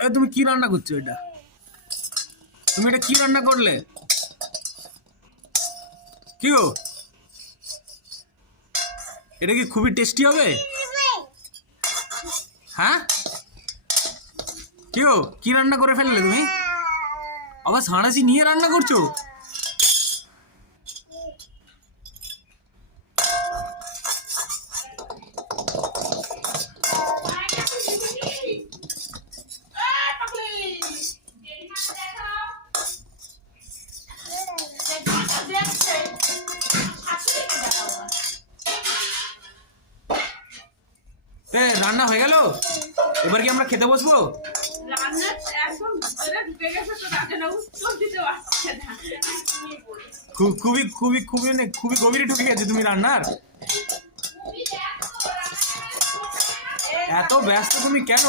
তুমি কি রান্না করছো? এটা তুমি এটা কি রান্না করলে? কি গো, এটা কি খুবই টেস্টি হবে? হ্যাঁ, কি গো, কি রান্না করে ফেললে তুমি? আবার সাঁড়াশি নিয়ে রান্না করছো? রান্না হয়ে গেল, এবার কি আমরা খেতে বসবো? খুবই খুবই খুবই খুবই গভীরে ঢুকে গেছে তুমি রান্নার। এত ব্যস্ত তুমি কেন?